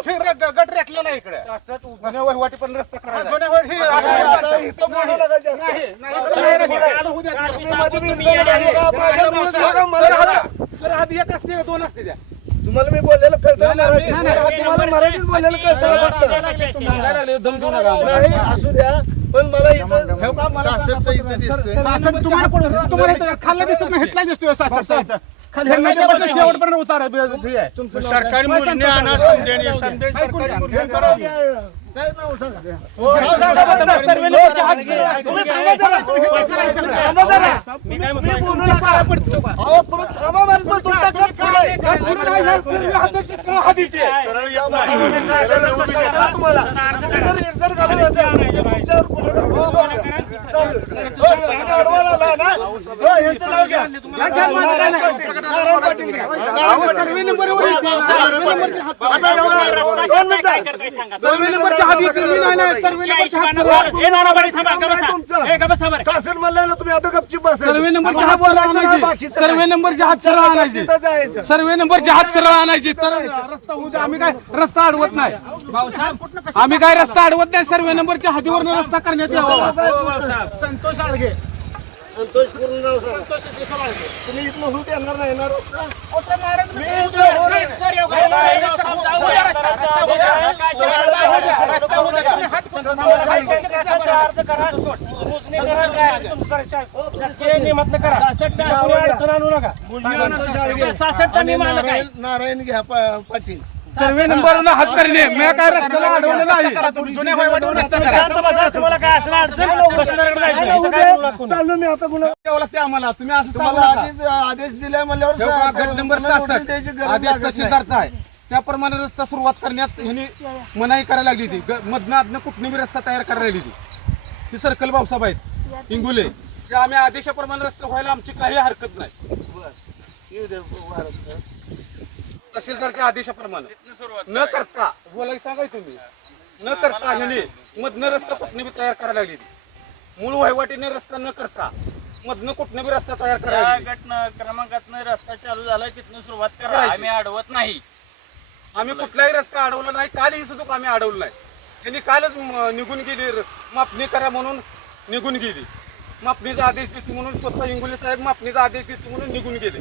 गट रेटलेला आहे इकडे जुन्या वहिवाटी पण रस्ता करायचा जुन्या वहिवाटी सर आधी एक असते दोन असते त्या तुम्हाला मी बोललेलं कळतं तुम्हाला मराठीत बोललेलं कळतं दम देऊ नका नाही असू द्या पण मला इथं 66 इथं दिसतंय तुम्हाला खाल्ला दिसत नाही हिटला दिसतोय 66 इथं खाली हेल्मेटपासून शेवटपर्यंत उतार आहे तुमचं सरकारी मोजणी आणा समजेने सरकारी मोजणी काय नाव सांगा मी बोलू नका अहो तुम्ही थांबा म्हणतो तुमचा गट काय तुम्हाला जर घालून असेल तुमच्यावर शासन म्हणलं तुम्ही आता गपचीप बसा सर्वे नंबरचे हात सरळ आणायचे सर्वे नंबरचे हात सरळ आणायचे तर रस्ता होऊ द्या. आम्ही काय रस्ता अडवत नाही आम्ही काय रस्ता अडवत नाही सर्वे नंबरच्या हातीवर रस्ता करण्यात यावा संतोष आळगे संतोष पूर्ण नाव सांगा तुम्ही इथलं होत येणार नाही ना रस्ता नारायण घ्या पाटील सर्वे नंबर हात करणे मी काय रस्त्याला अडवलं नाही जुन्या वहिवाटीवर रस्ता चाललो मी आता गुन्हा द्यावं लागते आम्हाला तुम्ही असं सांगू तुम्हाला नका. आधीच आदेश दिलाय म्हणल्यावर तेव्हा गट नंबर नोटीस द्यायची 66 गरज आदेश लागत नाही. तहसीलदारचा आहे त्याप्रमाणे रस्ता सुरुवात करण्यात ह्यांनी मनाई करायला लागली होती मधनं आधनं कुठने बी रस्ता तयार करायला लागली होती ही सर्कल भाऊसाहेब आहेत इंगुले ते आम्ही आदेशाप्रमाणे रस्ता व्हायला आमची काही हरकत नाही येऊ दे, वारं. तहसीलदारच्या आदेशाप्रमाणे न करता बोलाय सांगाय तुम्ही न करता ह्याने मधनं रस्ता कुठने बी तयार करायला लागली होती मूळ वहिवाटीने रस्ता न करता मधनं कुठने बी रस्ता तयार करायला लागली. गट क्रमांकातनं रस्ता चालू झाला तिथनं सुरुवात करा आम्ही अडवत नाही आम्ही कुठलाही रस्ता अडवला नाही कालही सुद्धा आम्ही अडवलं नाही त्यांनी कालच निघून गेली मापणी करा म्हणून निघून गेली मापणीचा आदेश देते म्हणून स्वतः इंगोले साहेब मापणीचा आदेश देते म्हणून निघून गेले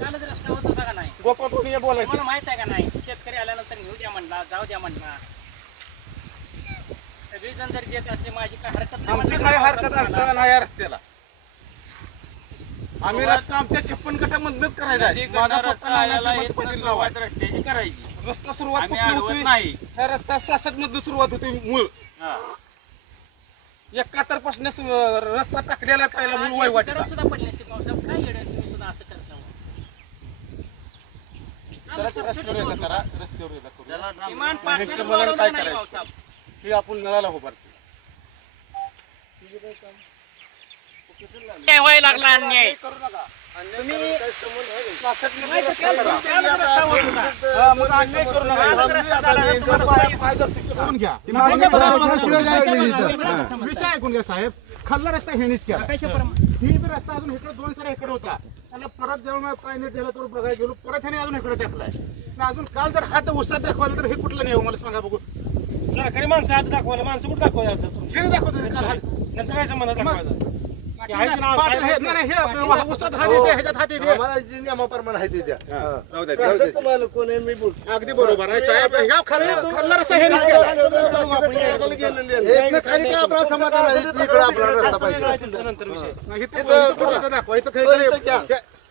कालच रस्ता होत होता का नाही गोपाळ कोणी बोलायचं तुम्हाला माहित आहे का नाही शेतकरी आल्यानंतर घेऊ द्या म्हणला जाऊ द्या म्हणला सगळेजण जर देत असले माझी काय हरकत आमची काही हरकत असताना नाही या रस्त्याला आम्ही रस्ता आमच्या 56 गटामधनच करायचा आहे माझा स्वतः नानासाहेब पाटील नाव आहे. रस्त्याची करायची रस्ता सुरुवात आम्ही कुठली अडवत होती नाही. ह्या रस्ता 66 मधून सुरुवात होती मूळ 71 पासून रस्ता टाकलेला आहे पहिला मूळ वहिवाटीला सुद्धा पडले असते पावसात काय येडं तुम्ही सुद्धा असं करता रस्त्यावर येता करा रस्त्यावर येता करू किमान ह्याचं मला काय करायचं हे आपण नळाला उभारतो व्हायला लागला अन्याय विषय ऐकून घ्या साहेब खाल्ला रस्ता हेनीच केला ही बी रस्ता अजून इकडे 2 सारे इकडे होता त्याला परत जेव्हा पायनेट झाला तर बघायला गेलो परत ह्याने अजून इकडे टाकलाय अजून काल जर हात उसात दाखवायला तर हे कुठलं नाही मला सांगा बघू सरकारी माणसं हात दाखवायला माणसं कुठं दाखवायला हे दाखवतो काल हात त्यांचं काय संबंध दाखवायचा पाटील हे नाही हे उसात हात येते ह्याच्यात हात येते आम्हाला जी नियमाप्रमाणे आहे ते द्या शासन तुम्हाला कोण आहे मी बोलतो अगदी बरोबर आहे साहेब ह्या खाल्ला रस्ता हेनीच केला खाली काय आपला समाधान आहे इकडे आपला रस्ता पाहिजे नंतर विषय इथं दाखवा इथं काही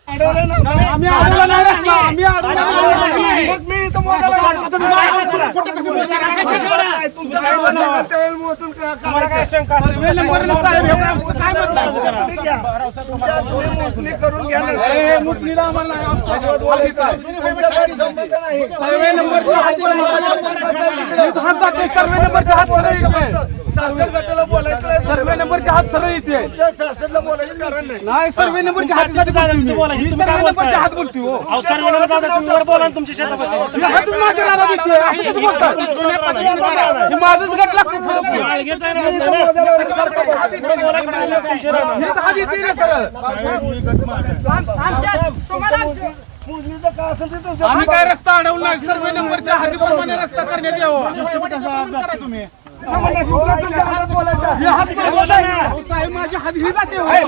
आम्ही अडवला नाही रस्ता आम्ही अडवला नाही मग मी इथं मोजायला सर्वे नंबरनं साहेब हे आमचं काय म्हटलं तुम्ही मोजणी करून घ्या ना. मुठणीला आम्हाला नाही, आमच्या अजिबात बोलायचं नाही. तुमच्या काही संबंध नाही. सर्वे नंबरचे हात दाखले सर्वे नंबरचे हात सरळ इथे शासन गटाला बोलायचं नाही. सर्वे नंबरचे हात सरळ इथे तुमच्या शासनला बोलायचं कारण नाही. नाही सर्वे नंबरचे हात साठी बोला, मी सर्वे नंबरचे हात बोलतोय हो अवसर वेळेला दादा तुम्ही वर बोला ना तुमच्या शेतापाशी हे हातून मागे राहिला भीती आहे. असं कसं बोलतात? हे माझंच गट लागतो पुढं. आळगेच आहे ना हेच हात येते ना सरळ मोजणीचं काय असेल ते तुमच्या आम्ही काय रस्ता अडवला नाही सर्वे नंबरच्या हद्दीप्रमाणे रस्ता करण्यात यावा करा तुम्ही तुमच्या हातात बोलायचं. अहो, साहेब माझी हद्द ही जाते हो. नाही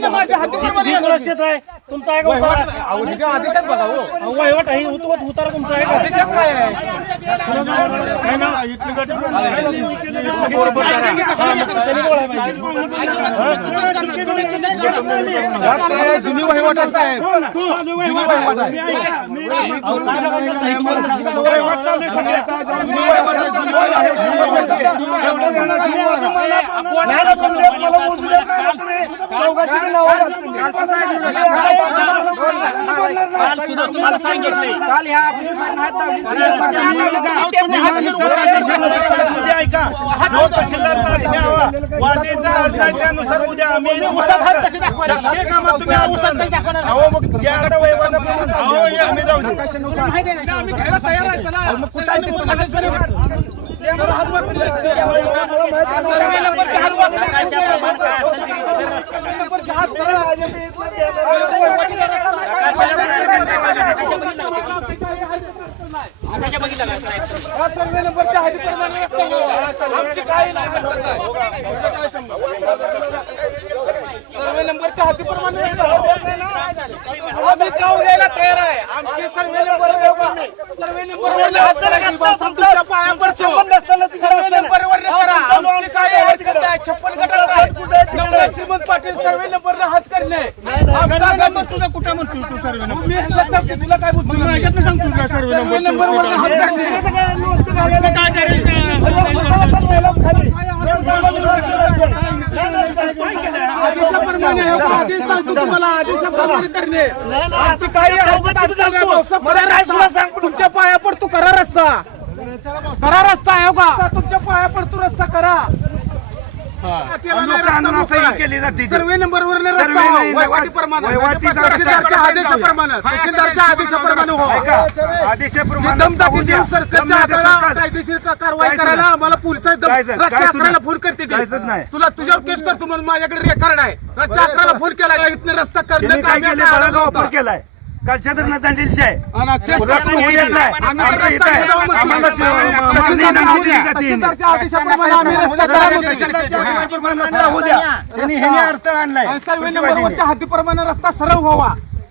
ना, माझ्या हद्दीप्रमाणे किती वर्ष शेत आहे तुमचा आहे का उतारा? अहो, हिच्या आदेशात बघा हो अहो, वहिवाट आहे उतारा तुमचा आहे का? आदेशात काय आहे आहे ना? त्यांनी बोलायला पाहिजे. यात काय आहे? जुनी वहिवाट असं आहे जुनी वहिवाट आहे मला मोजू देत नाही ना तुम्ही. चौघाची बी नावं घालता तुम्ही. तुम्हाला सांगितलंय उद्या ऐका जो तहसीलदार वादेचा अर्ज आहे त्यानुसार उद्या आम्ही शासकीय कामात तुम्ही अहो मग ज्याकडे वहिवाट आम्ही जाऊ दे. आम्ही घ्यायला तयार आहे चला. सर्वे नंबरच्या हात वाकडे. सर्वे नंबरच्या हद्दीप्रमाणे रस्ता व्हावा. आमची काही नाही सर्वे नंबरच्या हद्दीप्रमाणे रस्ता व्हावा. आम्ही जाऊ द्यायला तयार आहे. आमचे सर्वे नंबर सर्वे नंबर तुमच्या पाया पडतो. सर्वे नंबरवर करा. आमची काय हात करताय 56 गटात आहे. नवरा श्रीमंत पाटील सर्वे नंबरला हात करणे आमचा गट. तुझा कुठं म्हणतो तू सर्वे नंबर? मी ह्याला सांगते तुला काय बोलतो माझ्यात सांगतो सर्वे नंबरवर हात करणे आदेशाप्रमाणे आदेश सांगतो तुम्हाला आदेशाप्रमाणे करणे आमची काही तुमच्या पाया पडतो करा रस्ता आहे का तुमच्या पाया पडतो रस्ता करा. केली जाते सर्वे नंबरवर तहसीलदारच्या आदेशाप्रमाणे सरकारच्या हाताला कायदेशीर कारवाई करायला आम्हाला पोलिस रातच्या 11ला फोन करते ते. तुला तुझ्यावर केस करतो म्हणून माझ्याकडे रेकॉर्ड आहे. रातच्या 11ला फोन केला का इथनं रस्ता करणं काय केलाय कालच्या धरणात दांडीलशी आहे अडथळा आणलाय. सर्वे नंबरवरच्या हद्दीप्रमाणे रस्ता सरळ व्हावा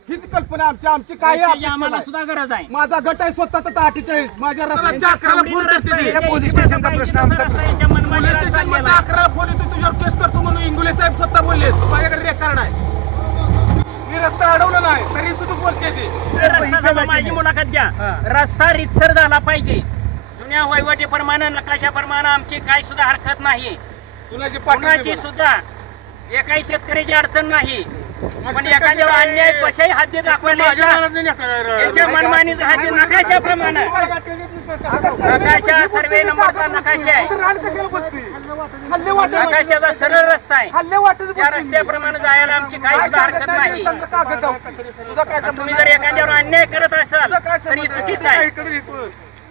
हीच कल्पना आमची काय आम्हाला सुद्धा गरज आहे. माझा गट आहे स्वतः 48 माझ्या रस्त्याच्या 11ला फोन करते. पोलीस स्टेशनचा प्रश्न आमचा पोलीस स्टेशन मध्ये 11ला फोन येतो तुझ्यावर केस करतो म्हणून इंगुले साहेब स्वतः बोलले. माझ्याकडे रेकॉर्ड आहे. मी रस्ता अडवला नाही तरी सुद्धा बोलते ते. रस्ता माझी मुलाखत घ्या. रस्ता रीतसर झाला पाहिजे. जुन्या वहिवाटीप्रमाणे नकाशाप्रमाणे आमची काय सुद्धा हरकत नाही. कुणाची सुद्धा एकाही शेतकऱ्याची अडचण नाही. पण एखाद्यावर अन्याय कशाही हद्दी दाखवण्याच्या मनमानीचा हद्दी नकाशाप्रमाणे नकाशा सर्वे नंबरचा नकाशा आहे. नकाशाचा सरळ रस्ता आहे. त्या रस्त्याप्रमाणे जायला आमची काही सुद्धा हरकत नाही. तुम्ही जर एखाद्यावर अन्याय करत असाल तर ही चुकीच आहे.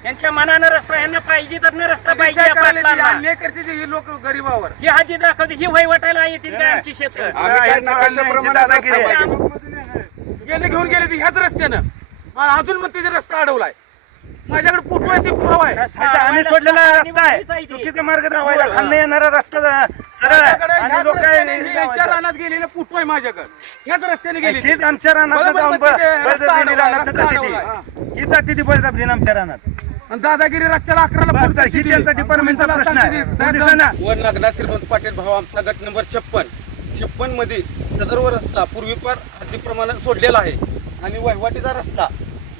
यांच्या मनानं रस्ता यांना पाहिजे तर रस्ता पाहिजे. अन्याय करते ही लोक गरीबावर ही हद्दी दाखवते ही वहिवाटायला येतील काय आमची शेत गेले घेऊन गेले ते ह्याच रस्त्यानं आणि अजून मग तिथे रस्ता अडवलाय. माझ्याकडे पुटवायचे पुरावा आहे. आम्ही सोडलेला रस्ता आहे चुकीचा मार्ग दाखवायला खाल्ला येणारा रस्ता सरळ आहे आणि लोक यांच्या रानात गेलेले पुटू आहे माझ्याकडे ह्याच रस्त्याने गेली. हीच आमच्या रानात जाऊन बळजबरीने रानात जाते ही जाते ती बळजबरीने आमच्या रानात. आणि दादागिरी रातच्याला 11ला फोन करते ही ती. त्यांचा डिपार्टमेंटचा प्रश्न आहे. पोलिसांना वन लागला श्रीमंत पाटील भाऊ आमचा गट नंबर 56 मध्ये सदर्व रस्ता पूर्वीपार हद्दीप्रमाणे सोडलेला आहे आणि वहिवाटीचा रस्ता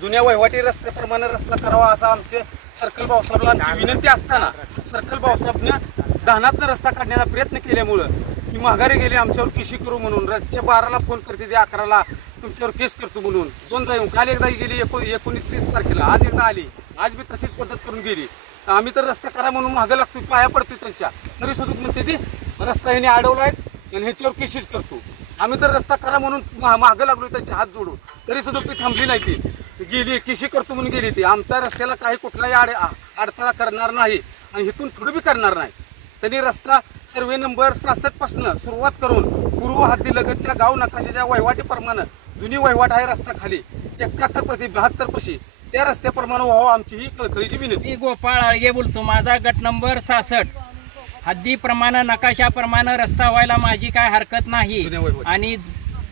जुन्या वहिवाटी रस्त्याप्रमाणे रस्ता करावा असा आमचे सर्कल भाऊसाहेबला आमची विनंती असताना सर्कल भाऊसाहेबनं दहनातनं रस्ता काढण्याचा प्रयत्न केल्यामुळं ही माघारी गेली. आमच्यावर केशी करू म्हणून रस्त्या 12ला फोन करते ते 11ला तुमच्यावर केस करतो म्हणून. दोनदा येऊन काल एकदा गेली 29 तारखेला आज एकदा आली. आज बी तशीच पद्धत करून गेली. आम्ही तर रस्ता करा म्हणून मागं लागतो पाया पडतो त्यांच्या तरी सुद्धा म्हणते ती रस्ता ह्याने अडवलायच आणि ह्याच्यावर केशीच करतो. आम्ही तर रस्ता करा म्हणून मागं लागलो त्यांचे हात जोडून तरी सुद्धा ती थांबली नाही. ती गेली केशी करतो म्हणून गेली. ती आमच्या रस्त्याला काही कुठलाही अडथळा करणार नाही आणि इथून पुढे बी करणार नाही. त्यांनी रस्ता सर्वे नंबर 66 पासून सुरुवात करून पूर्व हद्दी लगतच्या गाव नकाशाच्या वहिवाटीप्रमाणे जुनी वहिवाट आहे रस्ता खाली 71 पशी त्या रस्त्याप्रमाणे व्हावं आमची ही कळकळीची विनंती. मी गोपाळ आळगे बोलतो. माझा गट नंबर 66. हद्दीप्रमाणे नकाशाप्रमाणे रस्ता व्हायला माझी काय हरकत नाही. जुन्या वहिवाटी. आणि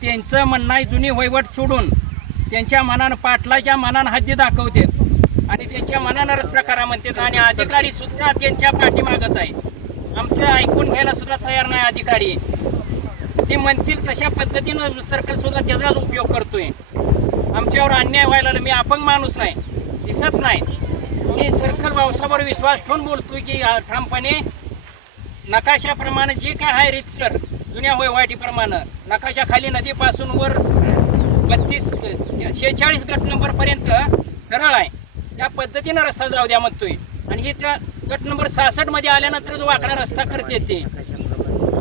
त्यांचं म्हणणं आहे जुनी वहिवाट सोडून त्यांच्या मनानं पाटलाच्या मनानं हद्दी दाखवते आणि त्यांच्या मनानं रस्ता करा म्हणतात. आणि अधिकारी सुद्धा त्यांच्या पाठीमागच आहे. आमचं ऐकून घ्यायला सुद्धा तयार नाही अधिकारी. ते म्हणतील तशा पद्धतीनं सर्कल सुद्धा त्याचाच उपयोग करतोय. आमच्यावर अन्याय व्हायला लागला. मी अपंग माणूस आहे, दिसत नाही. मी सर्कल भाऊसावर विश्वास ठेवून बोलतोय की ठामपणे नकाशाप्रमाणे जे काय आहे रीतसर जुन्या वहिवाटीप्रमाणे नकाशाखाली नदीपासून वर 46 गट नंबरपर्यंत सरळ आहे. त्या पद्धतीनं रस्ता जाऊ द्या म्हणतोय. आणि हे त्या गट नंबर 66 मध्ये आल्यानंतर जो वाकडा रस्ता करते ते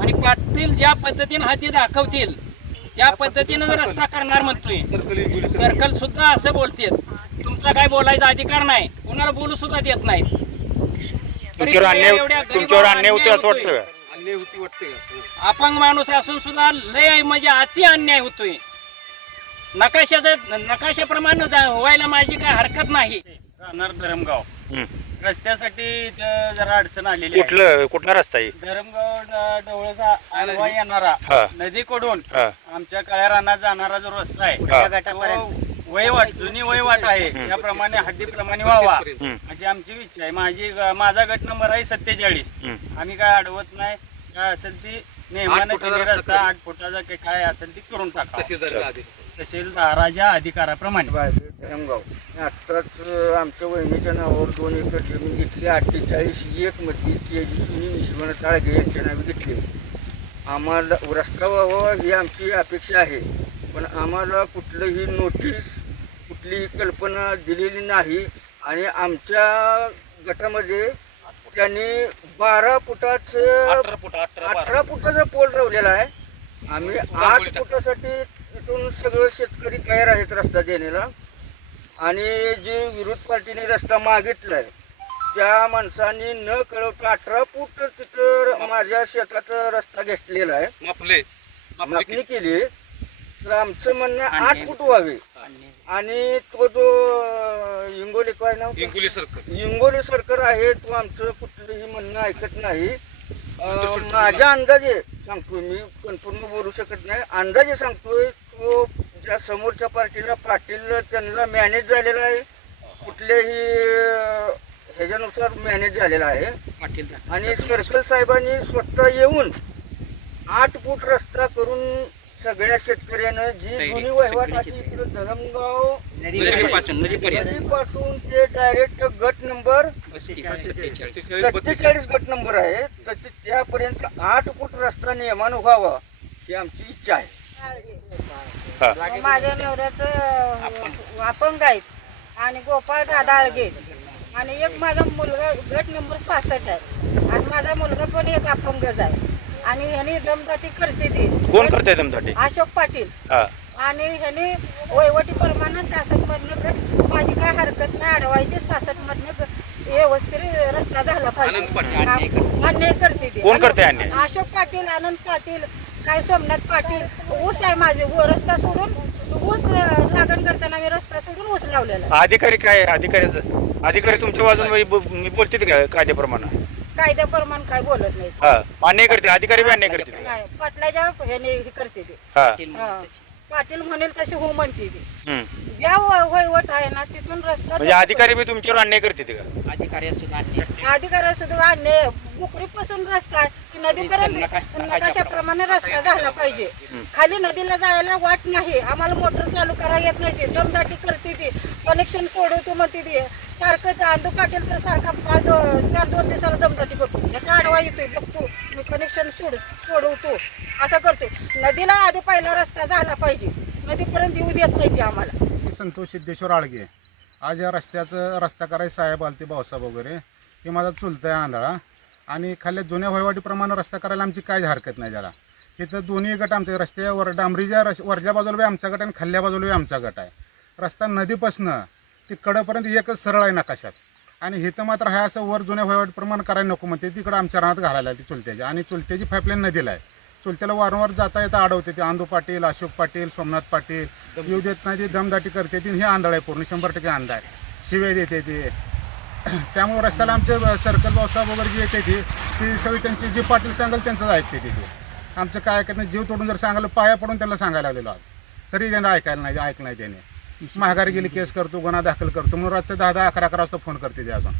आणि पाटील ज्या पद्धतीनं हाती दाखवतील त्या पद्धतीनं रस्ता करणार म्हणतोय. सर्कल सुद्धा असं बोलते. तुमचा काय बोलायचा अधिकार नाही, कोणाला बोलू सुद्धा देत नाहीत. तुमच्यावर अन्याय होतो असं वाटतं. अन्याय होती वाटते का? अपंग माणूस असून सुद्धा लय म्हणजे अति अन्याय होतोय. नकाशाप्रमाणे व्हायला माझी काय हरकत नाही. राहणार धरमगाव. रस्त्यासाठी इथं जरा अडचण आलेली आहे. कुठला रस्ता आहे? धरमगाव डवळचा आलवा येणारा हा. नदीकडून हा. आमच्या काळ्या रानात जाणारा जो रस्ता आहे तो वहिवाट जुनी वहिवाट आहे त्याप्रमाणे हद्दीप्रमाणे व्हावा अशी आमची इच्छा आहे. माझा गट नंबर आहे 47. आम्ही काय अडवत नाही. काय असेल ती नेहमानं केलेला रस्ता 8 फुटाचा काय असेल ती करून टाका तहसीलदाराच्या अधिकाराप्रमाणे. धरमगाव आत्ताच आमच्या वहिनीच्या नावावर 2 एकर जमीन घेतली. 48-1 मध्ये तेजस्विनी विश्वनाथ आळगे यांच्या नावे घेतली. आम्हाला रस्ता व्हावा ही आमची अपेक्षा आहे, पण आम्हाला कुठलंही नोटीस कुठलीही कल्पना दिलेली नाही. आणि आमच्या गटामध्ये त्यांनी 12 फुटाचं 18 फुटाचा पोल लावलेला आहे. आम्ही 8 फुटासाठी इथून सगळं शेतकरी तयार आहेत रस्ता देण्याला. आणि जे विरोध पार्टीने रस्ता मागितलाय त्या माणसांनी न कळवता 18 फूट तिथं माझ्या शेतात रस्ता घेतलेला आहे, मागणी केली. तर आमचं म्हणणं 8 फूट व्हावे. आणि तो जो इंगोली काय नाव इंगोली सरकार आहे तो आमचं कुठलंही म्हणणं ऐकत नाही. माझ्या अंदाजे सांगतोय, मी कन्फर्म बोलू शकत नाही, अंदाजे सांगतोय. तो ज्या समोरच्या पार्टीला पाटील त्यांना मॅनेज झालेला आहे, कुठल्याही ह्याच्यानुसार मॅनेज झालेला आहे. आणि सर्कल साहेबांनी स्वतः येऊन 8 फूट रस्ता करून सगळ्या शेतकऱ्यानं जी जुनी वहिवाट अशी इकडं धरमगाव नदीपासून ते डायरेक्ट गट नंबर 47 गट नंबर आहे तर त्यापर्यंत 8 फूट रस्ता नियमानं व्हावा ही आमची इच्छा आहे. माझ्या नवऱ्याचं अपंग आहेत आणि गोपाळ दादा आळगे आणि एक माझा मुलगा गट नंबर 66 आहे आणि माझा मुलगा पण एक अपंगच आहे. आणि ह्याने दमदाटी करते ते. कोण करते दमदाटी? अशोक पाटील. आणि ह्याने वहिवाटी प्रमाणे 66 मधनं गट माझी काय हरकत नाही अडवायची. 66 मधनं व्यवस्थित रस्ता झाला पाहिजे. अन्याय करते ते. कोण करते अन्याय? अशोक पाटील, आनंद पाटील, काय सोमनाथ पाटील. ऊस आहे माझे, रस्ता सोडून ऊस लागण करताना मी रस्ता सोडून ऊस लावलेला. अधिकारी काय? अधिकारी तुमच्या बाजूने मी बोलते का कायद्याप्रमाणे? कायद्याप्रमाणे काय बोलत नाही. अन्याय करते अधिकारी, बी अन्याय करते. नाही, पाटलाच्या ह्याने हे करते ते. पाटील म्हणेल तशी हो म्हणते ते. ज्या वहिवट आहे ना तिथून रस्ता म्हणजे अधिकारी बी तुमच्यावर अन्याय करते का? अधिकाऱ्या सुद्धा अन्याय बुकरीपासून रस्ता आहे की नदीपर्यंत नकाशाप्रमाणे रस्ता झाला पाहिजे. खाली नदीला जायला वाट नाही. आम्हाला मोटर चालू करायला येत नाही. ते दमदाटी करते ती. कनेक्शन सोडवतो म्हणते ते. सारखं आंदू पाटील तर सारखा 2 दिवसाला दमदाटी करतो. याचा आडवा येतोय, बघतो मी कनेक्शन सोडवतो असं करतो. नदीला आधी पहिला रस्ता झाला पाहिजे. नदीपर्यंत येऊ देत नाही ते आम्हाला. संतोष सिद्धेश्वर आळगे. आज या रस्ता करायचं साहेब आलते, भाऊसाहेब वगैरे. हे माझा चुलता आहे आंधळा. आणि खाली जुन्या वहिवाटीप्रमाणे रस्ता करायला आमची काही हरकत नाही जरा. इथं दोन्ही गट आमच्या रस्त्यावर डांबरीच्या वरच्या बाजूला बी आमचा गट आणि खाल्ल्या बाजूला बी आमचा गट आहे. रस्ता नदीपासनं ते कडेपर्यंत एकच सरळ आहे नकाशात. आणि इथं मात्र हा असं वर जुन्या वहिवाटीप्रमाणे करायला नको म्हणते. तिकडं आमच्या रानात घालायला ती चुलत्याची. आणि चुलत्याची पाईपलाईन नदीला आहे. चुलत्याला वारंवार जाता येता अडवते ते. आंदू पाटील, अशोक पाटील, सोमनाथ पाटील येऊ देत नाही, ते दमदाटी करते ती, हे आंधळ आहे पूर्ण 100% आंधळ आहे, शिवाय देते ते. त्यामुळे रस्त्याला आमचे सर्कल भाऊसाहेब वगैरे जे येते ती सगळी त्यांची जी पाटील सांगाल त्यांचंच ऐकते तिथे. आमचं काय ऐकत नाही, जीव तोडून जर सांगायला पाया पडून त्यांना सांगायला लागलेलो आज तरी त्यांना ऐकलं नाही त्याने. माघारी गेली केस करतो, गुन्हा दाखल करतो म्हणून रातचं 10-11 वाजता फोन करते ते अजून.